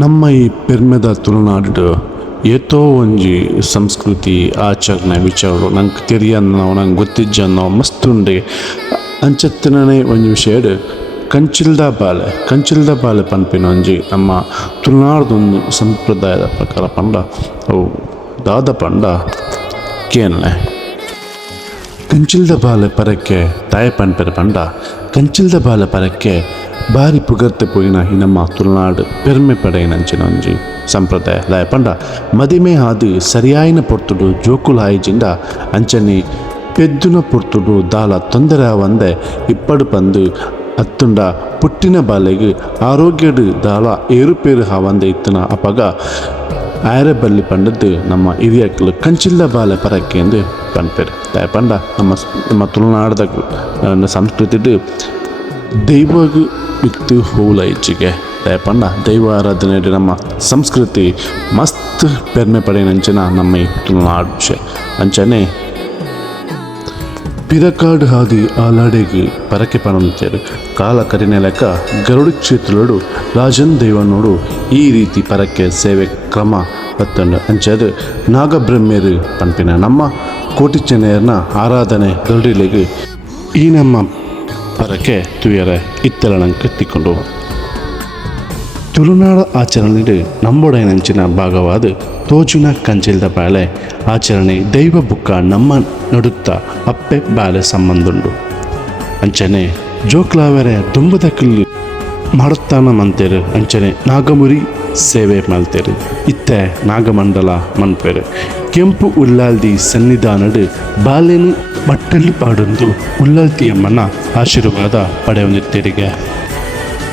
ನಮ್ಮ ಈ ಪೆರ್ಮೆದ ತುಳುನಾಡು ಏತೋ ಒಂಜಿ ಸಂಸ್ಕೃತಿ ಆಚರಣೆ ವಿಚಾರಗಳು ನಂಗೆ ತೆರಿಯನ್ನೋ ನಂಗೆ ಗೊತ್ತಿಜ್ಜನ್ನೋ ಮಸ್ತುಂಡೆ ಅಂಚತ್ತಿನೇ ಒಂಜಿ ವಿಷಯ ಕಂಚಿಲ್ದ ಬಾಲೆ ಪನ್ಪಿನ ಒಂಜಿ ನಮ್ಮ ತುಳುನಾಡದೊಂದು ಸಂಪ್ರದಾಯದ ಪ್ರಕಾರ ಪಂಡ ಅವು ದಾದ ಪಂಡ ಕೇನ್ಲೆ ಕಂಚಿಲ್ದ ಬಾಲೆ ಪರಕ್ಕೆ ತಾಯ ಪನ್ಪೆರ ಪಂಡ ಕಂಚಿಲ್ದ ಬಾಲೆ ಪರಕ್ಕೆ ಬಾರಿ ಪುಗರ್ತೆ ಪೋಯಿನ ಈ ನಮ್ಮ ತುಳುನಾಡು ಪೆರ್ಮೆ ಪಡೆಯಿನಂಚಿನ ಒಂಜಿ ಸಂಪ್ರದಾಯ ಲಾಯ ಪಂಡ ಮದಿಮೆ ಆದು ಸರಿಯಾಯಿನ ಪೊರ್ತುಡು ಜೋಕುಲು ಆಯ್ಜಿಂದ ಅಂಚನೆ ಪೆದ್ದುನ ಪೊರ್ತುಡು ದಾಲ ತೊಂದರೆ ಆವಂದೆ ಇಪ್ಪಡು ಪಂದು ಅತ್ತುಂಡ ಪುಟ್ಟಿನ ಬಾಲೆಗೆ ಆರೋಗ್ಯಡು ದಾಲ ಏರುಪೇರು ಹಾವಂದೆ ಇತ್ತನ ಅಪಗ ಆಯರೆ ಬಲ್ಲಿ ಪಂಡದ್ದು ನಮ್ಮ ಹಿರಿಯಕ್ಕಲು ಕಂಚಿಲ್ದ ಬಾಲೆ ಪರಕ್ಕೆ ಎಂದು ಪನ್ಪೇರು ಲಾಯ ಪಂಡ ನಮ್ಮ ತುಳುನಾಡದ ಸಂಸ್ಕೃತಿಡು ದೈವಗೂ ಇತ್ತು ಹೂಲ ಹೆಚ್ಚಿಗೆ ಪಂಡ ದೈವ ಆರಾಧನೆ ನಮ್ಮ ಸಂಸ್ಕೃತಿ ಮಸ್ತ್ ಪೆರ್ಮೆ ಪಡೆಯಂಚಿನ ನಮ್ಮ ಈ ತುಳುನಾಡು ವಿಷಯ ಅಂಚನೆ ಪಿರಕಾಡು ಹಾದಿ ಆಲಾಡೆಗೆ ಪರಕೆ ಪಣಂತೇರು ಕಾಲ ಕರಿನ ಲೆಕ್ಕ ಗರುಡಿ ಕ್ಷೇತ್ರಗಳು ರಾಜನ್ ದೈವನೋಡು ಈ ರೀತಿ ಪರಕ್ಕೆ ಸೇವೆ ಕ್ರಮ ಹೊತ್ತಂಡು ಅಂಚದು ನಾಗಬ್ರಹ್ಮೇರು ಪಂಪಿನ ನಮ್ಮ ಕೋಟಿ ಚೆನ್ನಯ್ಯನ ಆರಾಧನೆ ಗರುಡಿಲೆಗೆ ಈ ನಮ್ಮ ಪರಕ್ಕೆ ತುಯರೆ ಇತ್ತಲನಂಕ ತಿಕ್ಕೊಂಡು ತುಳುನಾಡ ಆಚರಣೆ ನಂಬೊಡೈನಂಚಿನ ಭಾಗವಾದ ತೋಜುನ ಕಂಚಿಲ್ದ ಬಾಳೆ ಆಚರಣೆ ದೈವ ಬುಕ್ಕ ನಮ್ಮ ನಡುತ್ತ ಅಪ್ಪೆ ಬಾಳೆ ಸಂಬಂಧುಂಡು ಅಂಚನೆ ಜೋಕ್ಲಾವೆರೆ ದುಂಬದ ಕಲ್ಲು ಮಾಡುತ್ತಾನ ಮಂತೇರು ಅಂಚನೆ ನಾಗಮುರಿ ಸೇವೆ ಮಲ್ತೇರು ಇತ್ತೆ ನಾಗಮಂಡಲ ಮನ್ಪೇರು ಕೆಂಪು ಉಲ್ಲಾಲ್ದಿ ಸನ್ನಿಧಾನಡು ಬಾಲೆನು ಬಟ್ಟಲು ಪಾಡೊಂದು ಉಲ್ಲಾಲ್ತಿಯಮ್ಮನ ಆಶೀರ್ವಾದ ಪಡೆಯೊಂದಿತ್ತೇರಿಗೆ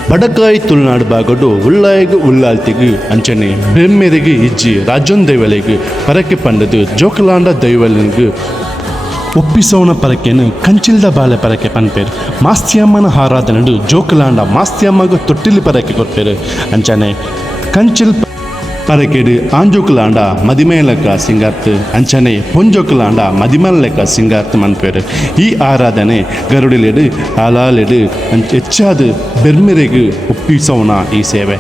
ಬಡಕಾಯಿ ತುಳುನಾಡು ಬಾಗಡು ಉಳ್ಳಾಯಿಗೂ ಉಲ್ಲಾಲ್ತಿಗೂ ಅಂಚನೆ ಬೆಮ್ಮೆರೆಗೆ ಇಜ್ಜಿ ರಾಜೊನ್ ದೈವಲೆಗೂ ಪರಕೆ ಪಂಡದು ಜೋಕಲಾಂಡ ದೈವಲಿಗೂ ಒಪ್ಪಿಸೋಣ ಪರಕೆಯನ್ನು ಕಂಚಿಲ್ದ ಬಾಲೆ ಪರಕೆ ಪನ್ಪೇರು ಮಾಸ್ತಿಯಮ್ಮನ ಆರಾಧನೆಡು ಜೋಕಲಾಂಡ ಮಾಸ್ತಿಯಮ್ಮಗೂ ತೊಟ್ಟಿಲಿ ಪರಕೆ ಕೊಡ್ಪೇರು ಅಂಚನೆ ಕಂಚಿಲ್ ಪರಕೆಡು ಆಂಜೋಕಲಾಂಡ ಮದಿಮೇಲಕ ಸಿಂಗಾರ್ತ್ ಅಂಚನೆ ಪೊಂಜೋಕಲಾಂಡ ಮದಿಮಲ್ಲೆಕ ಸಿಂಗಾರ್ತ್ ಮನ್ಪೇರು ಈ ಆರಾಧನೆ ಗರುಡಿಲೆಡು ಹಾಲಾಲೆಡು ಹೆಚ್ಚಾದ ಬೆರ್ಮೆರೆಗೂ ಒಪ್ಪಿಸೋಣ ಈ ಸೇವೆ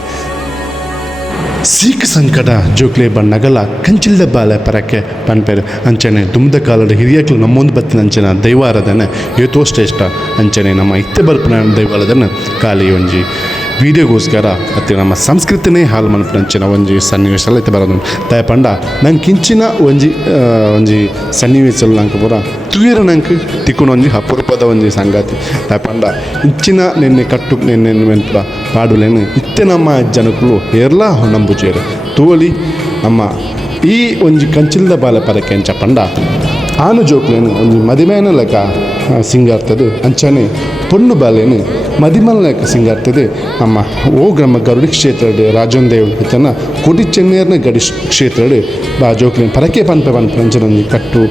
ಸೀಖ್ ಸಂಕಟ ಜೋಕ್ಲೆ ಬಣ್ಣಗಲ ಕಂಚಿಲ್ದ ಬಾಲೆ ಪರಕ್ಕೆ ಪನ್ಪೇರು ಅಂಚನೆ ದುಮ್ದ ಕಾಲದ ಹಿರಿಯಕ್ಲು ನಮ್ಮೊಂದು ಬತ್ತಿನ ಅಂಚನ ದೈವಾರಾಧನೆ ಏತೋ ಶ್ರೇಷ್ಠ ಅಂಚನೆ ನಮ್ಮ ಇತ್ತೆ ಬರ್ಪನ ದೈವಾರಾಧನೆ ಖಾಲಿ ಒಂಜಿ ವಿಡಿಯೋಗೋಸ್ಕರ ಮತ್ತು ನಮ್ಮ ಸಂಸ್ಕೃತಿನೇ ಹಾಲು ಮನ್ಪಂಚಿನ ಒಂಜಿ ಸನ್ನಿವೇಶ ಐತೆ ಬರೋದು ದಯ ಪಂಡ ನಂಗೆ ಕಿಂಚಿನ ಒಂಜಿ ಸನ್ನಿವೇಶಲು ನಂಗೆ ಪೂರ ತುಯರ ನಂಗೆ ತಿಕ್ಕೊಂಡು ಒಂಜಿ ಅಪರೂಪದ ಒಂಜಿ ಸಂಗಾತಿ ದಯ ಪಂಡ ಇಂಚಿನ ನಿನ್ನೆ ಕಟ್ಟು ನಿನ್ನೆ ಮೆಂಪುರ ಪಾಡುಲೇನು ಇತ್ತೆ ನಮ್ಮ ಜನಕ್ಕಳು ಎಲ್ಲ ನಂಬುಚೇರು ತೋಲಿ ನಮ್ಮ ಈ ಒಂಜಿ ಕಂಚಿಲ್ದ ಬಾಲೆ ಪರಕೆ ಅಂಚ ಪಂಡ ಆನು ಜೋಕ್ಲೇನು ಒಂಜಿ ಮದಿಮೇನ ಲೆಕ್ಕ ಸಿಂಗಾರ್ತದು ಅಂಚನೆ ಪೊಣ್ಣು ಬಾಲೇನು ಮದಿಮಲ್ ಲೆಕ್ಕ ಸಿಂಗಾರ್ತದೆ ನಮ್ಮ ನಮ್ಮ ಗರುಡಿ ಕ್ಷೇತ್ರಡು ರಾಜನ್ ದೇವ್ ಇತ್ತನ ಕೋಟಿ ಚೆನ್ನೈರ್ನ ಗಡಿ ಕ್ಷೇತ್ರಡು ಬಾ ಜೋಕ್ಲೇನು ಪರಕೆ ಪನ್ಪೆ ಅಂಚನೊಂಜಿ ಕಟ್ಟು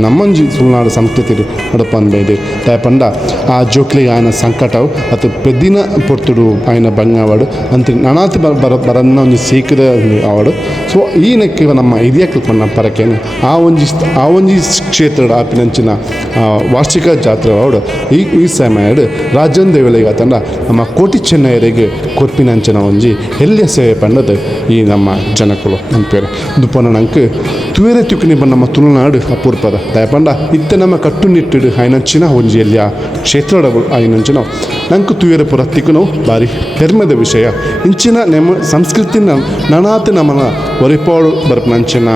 ನಮ್ಮೊಂಜಿ ತುಳುನಾಡು ಸಂಸ್ಕೃತಿ ನಡಪ ಅಂಬೇದು ದಯ ಪಂಡ ಆ ಜೋಕ್ಲಿಗೆ ಆಯ್ನ ಸಂಕಟವು ಅದು ಪೆದ್ದಿನ ಪೊರ್ತುಡು ಆಯ್ನ ಬಂಗಾವಾಡು ಅಂತ ನನಾತಿ ಬರನ್ನ ಒಂಜಿ ಸೀಕದ ಆವಾಡು ಸೊ ಈ ನೆಕ್ಕ ನಮ್ಮ ಹಿರಿಯಕ್ಕೆ ಪಣ್ಣ ಪರಕೆನು ಆ ಒಂಜಿ ಕ್ಷೇತ್ರ ಆಪಿನಂಚಿನ ವಾರ್ಷಿಕ ಜಾತ್ರೆ ಅವಡು ಈ ಸಮಯಡು ರಾಜನ್ ದೇವಲಿಗೆ ಆತಂಡ ನಮ್ಮ ಕೋಟಿ ಚೆನ್ನೈರಿಗೆ ಕೊರ್ಪಿನಂಚಿನ ಒಂಜಿ ಎಲ್ಲಿಯ ಸೇವೆ ಪಂಡದು ಈ ನಮ್ಮ ಜನಕಲು ಅಂಪೇರು ದುಪ್ಪನ ನಂಗೆ ತುವೇರೆ ತುಕ್ಕಿನಿ ನಮ್ಮ ತುಳುನಾಡು ಅಪೂರ್ಪದ ದಯಪಂಡ ಇತ್ತೆ ನಮ್ಮ ಕಟ್ಟುನಿಟ್ಟಿಡು ಆಯ್ನಂಚಿನ ಒಂಜಿ ಎಲ್ಲಿಯ ಕ್ಷೇತ್ರ ಆಯ್ನಂಚಿನ ನಂಗೆ ತುವೇರೆ ಪುರ ತಿಕ್ಕನು ಬಾರಿ ಹೆರ್ಮೆದ ವಿಷಯ ಇಂಚಿನ ನಮ್ಮ ಸಂಸ್ಕೃತಿನ ನನಾತಿ ನಮ್ಮನ ಒರಿಪಾಡು ಬರ್ಪನಂಚಿನ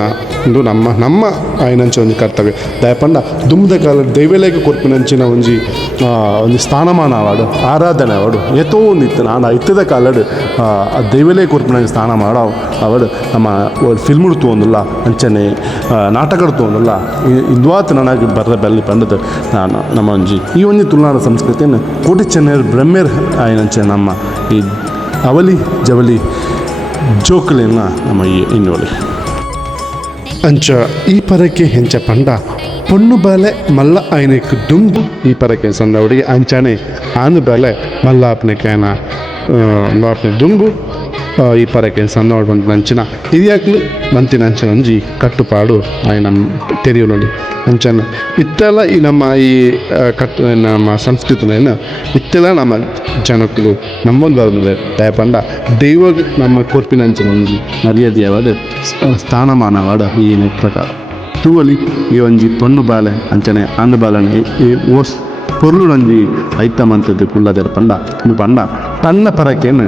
ಒಂದು ನಮ್ಮ ಆಯ್ನಂಚ ಒಂಜಿ ಕರ್ತವ್ಯ ದಯಪಂಡ ದುಮ್ದ ಕಾಲ ದೈವಲೆಗೆ ಕೊರ್ಪಿನಂಚಿನ ಒಂಜಿ ಸ್ಥಾನಮಾನ ಅವಾಡು ಆರಾಧನೆ ಅವಾಡು ಏತೋ ಒಂದಿತ್ತು ನಾನು ಇತ್ತದ ಕಾಲಡು ಆ ದೈವಲೆ ಕೊರ್ಪಿನ ಸ್ಥಾನ ಮಾಡೋ ಅವಡು ನಮ್ಮ ಫಿಲ್ಮುಡು ತೊಗೊಂದಿಲ್ಲ ಅಂಚನೆ ನಾಟಕಡು ತೊಗೊಂದಿಲ್ಲ ಇಂದುವಾತ ನನಗೆ ಬರ್ರ ಬೆಲ್ಲಿ ಪಂಡದು ನಾನು ನಮ್ಮ ಒಂಜಿ ಈ ಒಂಜಿ ತುಳುನಾಡ ಸಂಸ್ಕೃತಿಯನ್ನು ಕೋಟಿ ಚೆನ್ನೈರು ಬ್ರಹ್ಮೇರ್ ಆಯ್ನಂಚೆ ನಮ್ಮ ಈ ಅವಲಿ ಜವಲಿ ಜೋಕಲಿನ ನಮ್ಮ ಈ ಇನ್ನೋಲಿ ಅಂಚ ಈ ಪರಕ್ಕೆ ಹೆಂಚ ಪಂಡ பொண்ணு பேலை மல்ல ఆయనకు దుంగు ఈ పరకే సందవుడి అంచనే ఆను బేಲೆ మల్ల ఆపనికేనా ಆಪನೆ ದುಂಗು ಈ ಪರಕ್ಕೆ ಸಂದವಡು ಬಂದು ನಂಚಿನ ಹಿರಿಯಾಕ್ಲು ಮಂತಿನ ಅಂಚನ ಒಂಜಿ ಕಟ್ಟುಪಾಡು ఆయన ತೆರೆಯುನೊಲಿ ಅಂಚನ ಇತ್ತೆಲ್ಲ ಈ ನಮ್ಮ ಈ ನಮ್ಮ ಸಂಸ್ಕೃತಿನ ಇತ್ತೆಲ್ಲ ನಮ್ಮ ಜನಕ್ಕಳು ನಮ್ಮೊಂದು ಬರ್ತದೆ ದಯಪಂಡ ದೈವ ನಮ್ಮ ಕೊರ್ಪಿನಂಚಿನ ಒಂಜಿ ಮರ್ಯಾದೆಯಾದ ಸ್ಥಾನಮಾನವಾದ ಈ ಪ್ರಕಾರ ತೂವಲಿ ಈ ಒಂಜಿ ಪೊಣ್ಣು ಬಾಲೆ ಅಂಚನೆ ಆಂದು ಬಾಲನೆ ಈ ಓಸ್ ಪೊರ್ಲುಡೊಂಜಿ ಐತಮಂತದ್ದು ಕುಲ್ಲದೆರ್ ಪಂಡ ಪಂಡ ತನ್ನ ಪರಕೇನು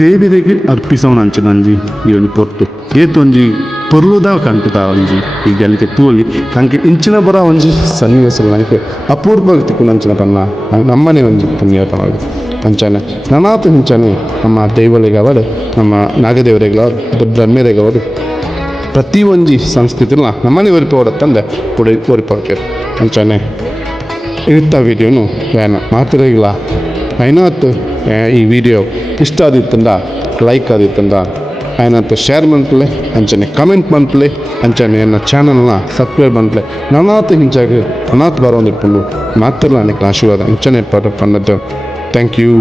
ದೇವಿರಿಗೆ ಅರ್ಪಿಸೋಣಂಚಿನ ಒಂಜಿ ಈ ಒಂದು ಪೊರ್ತು ಏತೊಂಜಿ ಪೊರ್ಲುದ ಕಂಟುದ ಒಂಜಿ ಈ ಗಲಿಕೆ ತೂವಲಿ ನನಗೆ ಇಂಚಿನ ಬರ ಒಂಜಿ ಸನ್ನಿವೇಶಗಳು ನನಗೆ ಅಪೂರ್ವವಾಗಿ ತಿಕ್ಕುನಂಚಿನ ಪನ್ನ ನಮ್ಮನೆ ಒಂಜಿ ಪುಣ್ಯತವಾಗಿ ಅಂಚನೆ ನನಾತು ಹಿಂಚನೆ ನಮ್ಮ ದೈವಲಿಗವರು ನಮ್ಮ ನಾಗದೇವರಿಗವರು ಬ್ರಹ್ಮರಿಗವರು ಪ್ರತಿ ಒಂಜಿ ಸಂಸ್ಕೃತಿನ ನಮ್ಮನೆ ಒರಿಪೋಡತ್ತಂದೆ ಒರಿಪೋಕೆ ಅಂಚನೆ ಇರುತ್ತ ವೀಡಿಯೋನು ಏನು ಮಾತಿರಗಿಲ್ಲ ಐನಾತ್ತು ಈ ವಿಡಿಯೋ ಇಷ್ಟ ಆದಿತ್ತಂದ ಲೈಕ್ ಆದಿತ್ತಂದ ಐನಾತ್ತು ಶೇರ್ ಮನ್ಪಲೆ ಅಂಚನೆ ಕಮೆಂಟ್ ಮನ್ಪಲೆ ಅಂಚನೆ ನನ್ನ ಚಾನಲ್ನ ಸಬ್ಸ್ಕ್ರೈಬ್ ಮನ್ಪಲೆ ನನಾತು ಹಿಂಚಾಗಿ ನನಾತು ಬರೋಂದಿಟ್ಕೊಂಡು ಮಾತಿರಲ್ಲ ನನಗೆ ಆಶೀರ್ವಾದ ಅಂಚನೆ ಪನ್ನದ್ದು ಥ್ಯಾಂಕ್ ಯು.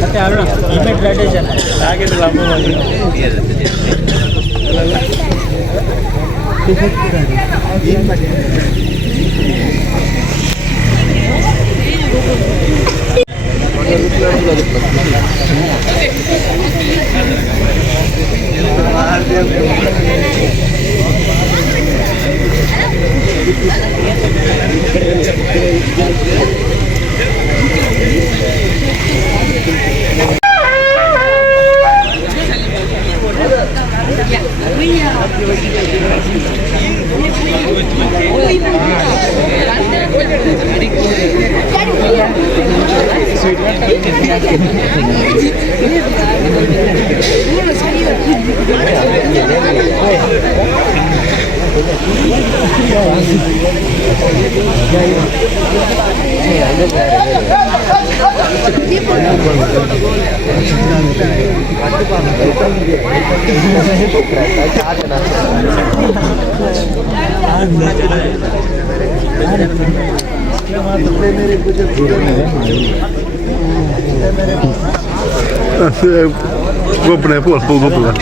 ಮತ್ತೆ ಅರುಣ ಇಮೇಟ್ ಗ್ರಾಡ್ಯುಯೇಷನ್ ಆಗಿರಲ್ಲ ಏನು ಮಾಡಿ Goblin é pô, goblin.